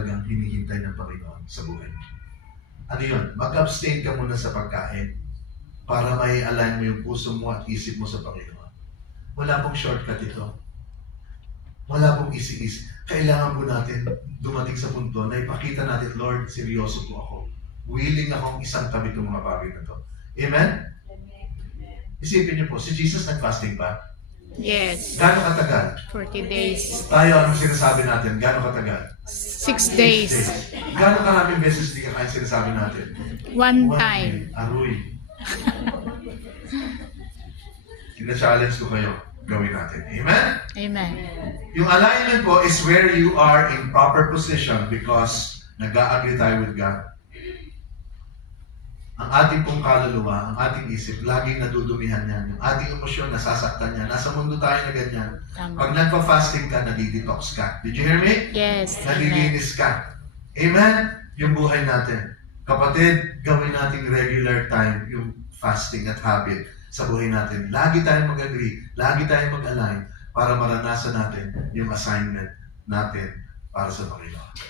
talagang hinihintay ng Panginoon sa buhay mo. Ano yun? Mag-abstain ka muna sa pagkain para may align mo yung puso mo at isip mo sa Panginoon. Wala pong shortcut ito. Wala pong easy-easy. Kailangan po natin dumating sa punto na ipakita natin, Lord, seryoso po ako. Willing akong isang tabi itong mga bagay na to. Amen? Isipin niyo po, si Jesus nag-fasting ba? Yes. Gano'ng katagal? 40 days. Tayo, anong sinasabi natin? Gano'ng katagal? 6 days. Gano'ng karaming beses hindi kakain sinasabi natin? One time. Aroy. Tina-challenge ko kayo. Gawin natin. Amen? Amen. Yung alignment po is where you are in proper position because nag-a-agree tayo with God. Ang ating pong kaluluwa, ang ating isip, laging nadudumihan yan. Yung ating emosyon, nasasaktan yan. Nasa mundo tayo na ganyan. Tama. Pag nagpa-fasting ka, nadidetox ka. Did you hear me? Yes. Amen. Nalilinis ka. Amen? Yung buhay natin. Kapatid, gawin nating regular time yung fasting at habit sa buhay natin. Lagi tayong mag-agree, lagi tayong mag-align para maranasan natin yung assignment natin para sa Panginoon.